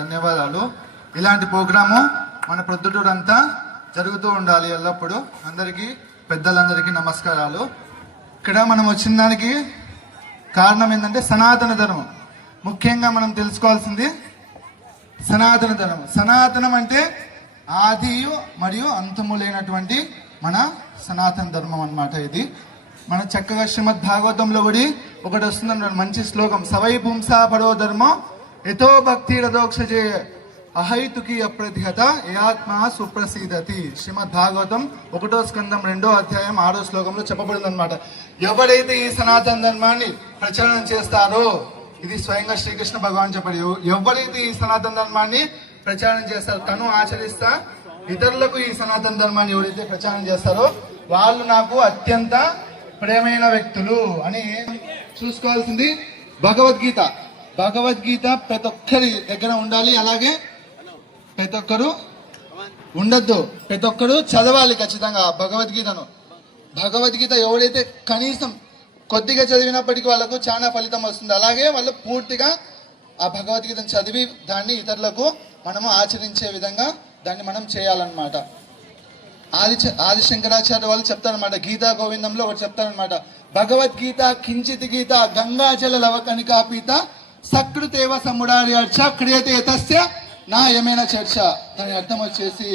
ధన్యవాదాలు. ఇలాంటి ప్రోగ్రాము మన ప్రొద్దుటూరంతా జరుగుతూ ఉండాలి ఎల్లప్పుడూ. అందరికీ పెద్దలందరికీ నమస్కారాలు. ఇక్కడ మనం వచ్చిన దానికి కారణం ఏంటంటే సనాతన ధర్మం. ముఖ్యంగా మనం తెలుసుకోవాల్సింది సనాతన ధర్మం. సనాతనం అంటే ఆది మరియు అంతము లేనటువంటి మన సనాతన ధర్మం అన్నమాట. ఇది మన చక్కగా శ్రీమద్ భాగవతంలో కూడా ఒకటి వస్తుందన్నమాట, మంచి శ్లోకం. సవై పుంసా పరో ధర్మం యతో భక్తి రథోక్షజే అహైతుకి అప్రతిహత ఏ ఆత్మ సుప్రసీదతి. శ్రీమద్ భాగవతం 1వ స్కందం 2వ అధ్యాయం 6వ శ్లోకంలో చెప్పబడింది అనమాట. ఎవరైతే ఈ సనాతన ధర్మాన్ని ప్రచారం చేస్తారో, ఇది స్వయంగా శ్రీకృష్ణ భగవాన్ చెప్పాడు, ఎవరైతే ఈ సనాతన ధర్మాన్ని ప్రచారం చేస్తారో, తను ఆచరిస్తా ఇతరులకు ఈ సనాతన ధర్మాన్ని ఎవరైతే ప్రచారం చేస్తారో వాళ్ళు నాకు అత్యంత ప్రేమైన వ్యక్తులు అని చూసుకోవాల్సింది. భగవద్గీత ప్రతి ఒక్కరి దగ్గర ఉండాలి. అలాగే ప్రతి ఒక్కరు ఉండద్దు, ప్రతి ఒక్కరు చదవాలి ఖచ్చితంగా భగవద్గీతను. భగవద్గీత ఎవరైతే కనీసం కొద్దిగా చదివినప్పటికీ వాళ్ళకు చాలా ఫలితం వస్తుంది. అలాగే వాళ్ళు పూర్తిగా ఆ భగవద్గీతను చదివి దాన్ని ఇతరులకు మనము ఆచరించే విధంగా దాన్ని మనం చేయాలన్నమాట. ఆది శంకరాచార్య వాళ్ళు చెప్తారనమాట, గీతా గోవిందంలో ఒకటి చెప్తారనమాట, భగవద్గీత కించిత్ గీత గంగాజల లవకనికా పీత సకృతేవ సముడార్యార్చ క్రియతే తస్య నా యమేన చర్చ. దాని అర్థం వచ్చేసి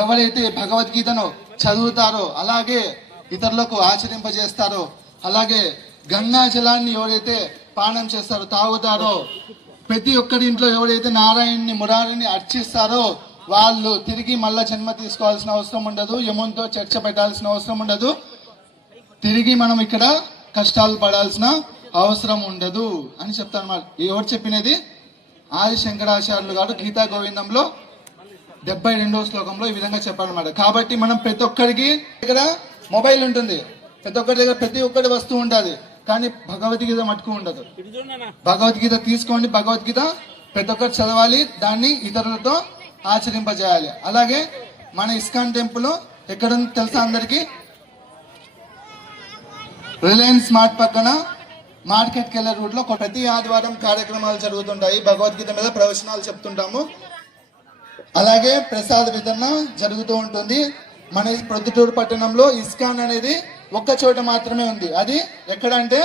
ఎవరైతే భగవద్గీతను చదువుతారో, అలాగే ఇతరులకు ఆచరింపజేస్తారో, అలాగే గంగా జలాన్ని ఎవరైతే పానం చేస్తారో, తాగుతారో, ప్రతి ఒక్కరి ఇంట్లో ఎవరైతే నారాయణని మురారిని అర్చిస్తారో వాళ్ళు తిరిగి మళ్ళా జన్మ తీసుకోవాల్సిన అవసరం ఉండదు, యమునితో చర్చ పెట్టాల్సిన అవసరం ఉండదు, తిరిగి మనం ఇక్కడ కష్టాలు పడాల్సిన అవసరం ఉండదు అని చెప్తాను అన్నమాట. ఎవరు చెప్పినది? ఆది శంకరాచార్యులు గారు గీతా గోవిందంలో 72వ శ్లోకంలో ఈ విధంగా చెప్పారనమాట. కాబట్టి మనం ప్రతి ఒక్కరికి దగ్గర మొబైల్ ఉంటుంది, ప్రతి ఒక్కరి దగ్గర ప్రతి ఒక్కటి వస్తువు ఉంటుంది, కానీ భగవద్గీత మటుకు ఉండదు. భగవద్గీత తీసుకోండి, భగవద్గీత ప్రతి ఒక్కరు చదవాలి, దాన్ని ఇతరులతో ఆచరింపజేయాలి. అలాగే మన ఇస్కాన్ టెంపుల్ ఎక్కడుంది తెలుసా అందరికి? రిలయన్స్ మార్ట్ పక్కన మార్కెట్కి వెళ్ళే రూట్ లో ప్రతి ఆదివారం కార్యక్రమాలు జరుగుతుంటాయి. భగవద్గీత మీద ప్రవచనాలు చెప్తుంటాము. అలాగే ప్రసాద వితరణ జరుగుతూ ఉంటుంది. మన ప్రొద్దుటూరు పట్టణంలో ఇస్కాన్ అనేది ఒక్క చోట మాత్రమే ఉంది. అది ఎక్కడంటే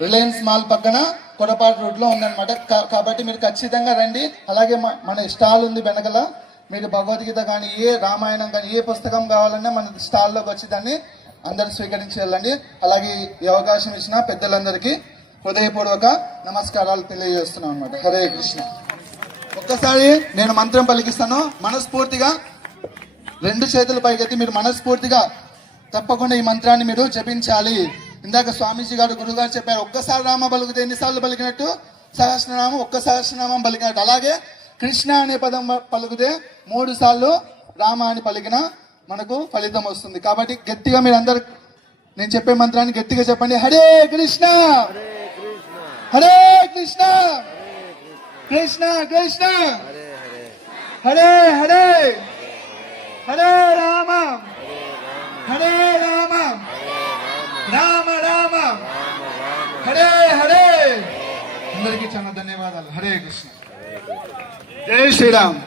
రిలయన్స్ మాల్ పక్కన కొరపాటు రూట్ లో ఉందన్నమాట. కాబట్టి మీరు ఖచ్చితంగా రండి. అలాగే మన స్టాల్ ఉంది వెనకల. మీరు భగవద్గీత కానీ ఏ రామాయణం కానీ ఏ పుస్తకం కావాలన్నా మన స్టాల్లోకి వచ్చి దాన్ని అందరు స్వీకరించి వెళ్ళండి. అలాగే ఈ అవకాశం ఇచ్చిన పెద్దలందరికీ హృదయపూర్వక నమస్కారాలు తెలియజేస్తున్నాం అన్నమాట. హరే కృష్ణ. ఒక్కసారి నేను మంత్రం పలికిస్తాను, మనస్ఫూర్తిగా 2 చేతుల పైకెత్తి మీరు మనస్ఫూర్తిగా తప్పకుండా ఈ మంత్రాన్ని మీరు జపించాలి. ఇందాక స్వామీజీ గారు గురువు గారు చెప్పారు, ఒక్కసారి రామ పలుకుతే ఎన్నిసార్లు పలికినట్టు? సహస్రనామం, ఒక్క సహస్రనామం పలికినట్టు. అలాగే కృష్ణ అనే పదం పలికితే 3 సార్లు రామ అని పలికిన మనకు ఫలితం వస్తుంది. కాబట్టి గట్టిగా మీరు అందరు నేను చెప్పే మంత్రాన్ని గట్టిగా చెప్పండి. హరే కృష్ణ హరే కృష్ణ కృష్ణ కృష్ణ హరే హరే హరే రామ హరే రామ రామ రామ హరే హరే. అందరికీ చాలా ధన్యవాదాలు. హరే కృష్ణ. జై శ్రీరామ్.